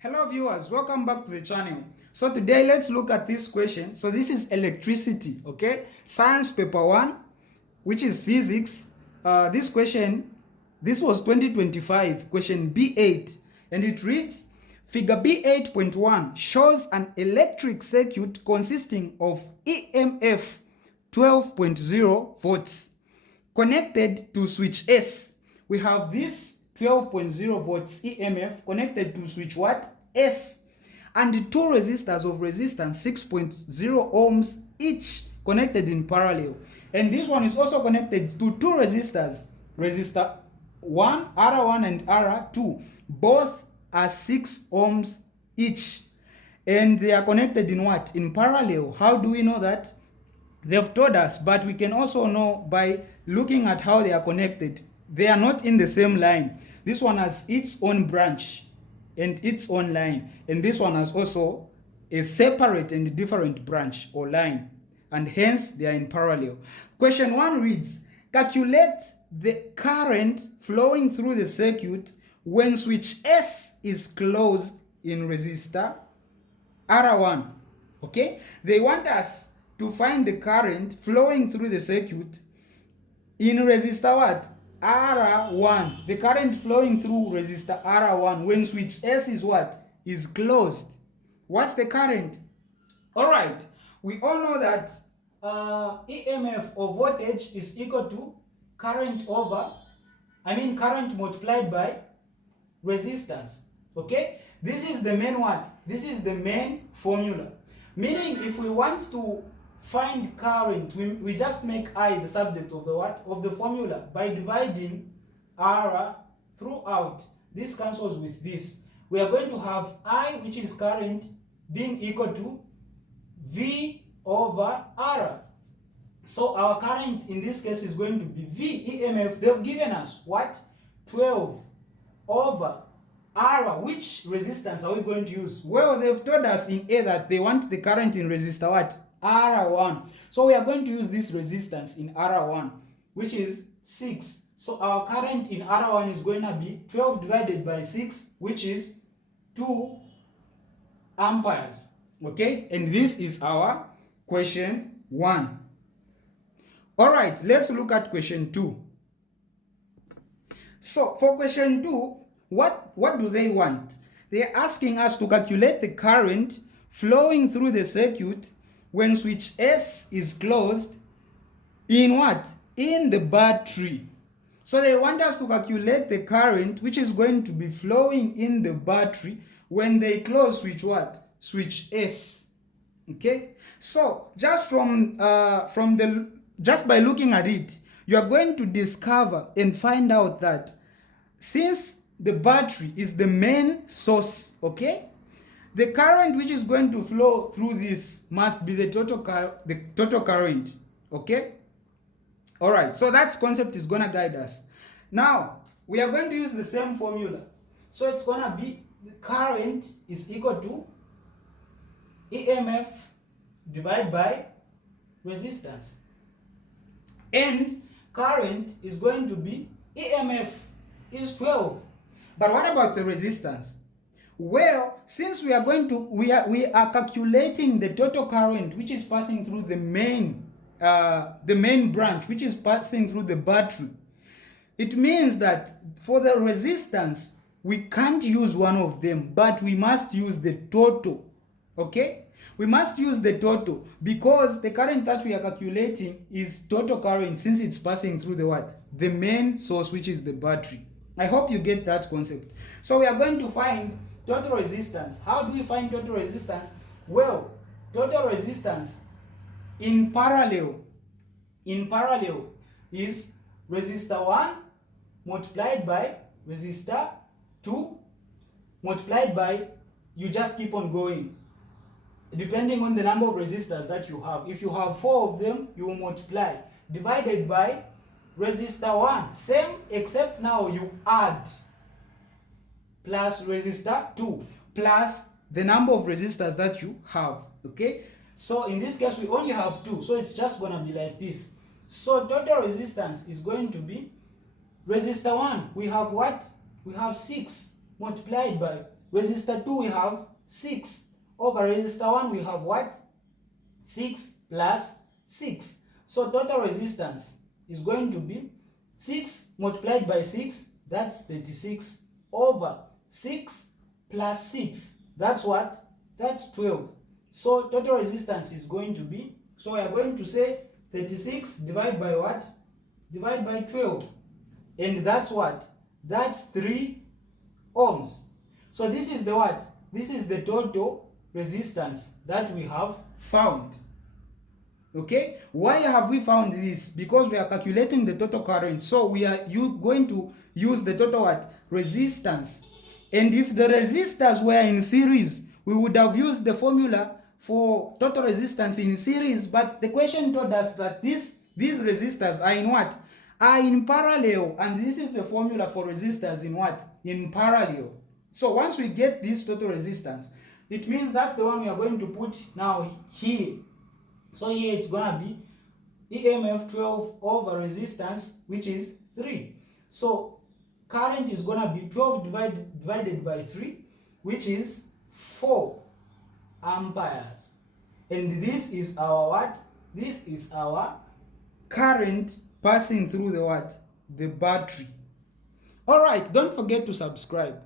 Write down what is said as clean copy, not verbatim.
Hello viewers, welcome back to the channel. So today let's look at this question. So this is electricity, okay? Science paper 1, which is physics. This question, this was 2025, question B8, and it reads, figure B8.1 shows an electric circuit consisting of EMF 12.0 volts connected to switch S. We have this 12.0 volts EMF connected to switch what? S. And two resistors of resistance 6.0 ohms each connected in parallel. And this one is also connected to two resistors, resistor 1, R1 and R2. Both are 6 ohms each. And they are connected in what? In parallel. How do we know that? They've told us, but we can also know by looking at how they are connected. They are not in the same line. This one has its own branch and its own line, and this one has also a separate and different branch or line, and hence they are in parallel. Question 1 reads, calculate the current flowing through the circuit when switch S is closed in resistor R1. Okay, they want us to find the current flowing through the circuit in resistor what? R1. The current flowing through resistor R1 when switch S is what? Is closed. What's the current? Alright, we all know that EMF or voltage is equal to current multiplied by resistance. Okay? This is the main what? This is the main formula. Meaning if we want to find current, we just make I the subject of the what? Of the formula by dividing R throughout. This cancels with this. We are going to have I, which is current, being equal to V over R. So our current in this case is going to be V EMF. They've given us what? 12 over R. Which resistance are we going to use? Well, they've told us in A that they want the current in resistor what? R1. So we are going to use this resistance in R1, which is 6. So our current in R1 is going to be 12 divided by 6, which is 2 amperes. Okay, and this is our question 1. All right, let's look at question 2. So for question 2, what do they want? They're asking us to calculate the current flowing through the circuit when switch S is closed in what? In the battery. So they want us to calculate the current which is going to be flowing in the battery when they close switch what? Switch S. Okay? So just just by looking at it, you are going to discover and find out that since the battery is the main source, okay? The current which is going to flow through this must be the total current, okay? All right, so that concept is going to guide us. Now, we are going to use the same formula. So it's going to be the current is equal to EMF divided by resistance. And current is going to be EMF is 12. But what about the resistance? Well, since we are calculating the total current which is passing through the main branch which is passing through the battery, it means that for the resistance we can't use one of them, but we must use the total. Okay, we must use the total because the current that we are calculating is total current since it's passing through the what? The main source, which is the battery. I hope you get that concept. So we are going to find total resistance. How do we find total resistance? Well, total resistance in parallel is resistor 1 multiplied by resistor 2 multiplied by, you just keep on going depending on the number of resistors that you have. If you have 4 of them, you will multiply, divided by resistor 1, same except now you add, plus resistor 2 plus the number of resistors that you have. Okay, so in this case we only have 2, so it's just going to be like this. So total resistance is going to be resistor 1, we have what? We have 6 multiplied by resistor 2 we have 6, over resistor 1 we have what? 6 plus 6. So total resistance is going to be 6 multiplied by 6, that's 36, over 6 plus 6, that's what? That's 12. So total resistance is going to be, so we are going to say 36 divided by what? Divide by 12. And that's what? That's 3 ohms. So this is the what? This is the total resistance that we have found. Okay, why have we found this? Because we are calculating the total current, so we are going to use the total what? Resistance. And if the resistors were in series, we would have used the formula for total resistance in series, but the question told us that these resistors are in what? Are in parallel, and this is the formula for resistors in what? In parallel. So once we get this total resistance, it means that's the one we are going to put now here. So here it's gonna be EMF 12 over resistance, which is 3. So current is gonna be 12 divided by 3, which is 4 amperes. And this is our what? This is our current passing through the what? The battery. All right, don't forget to subscribe.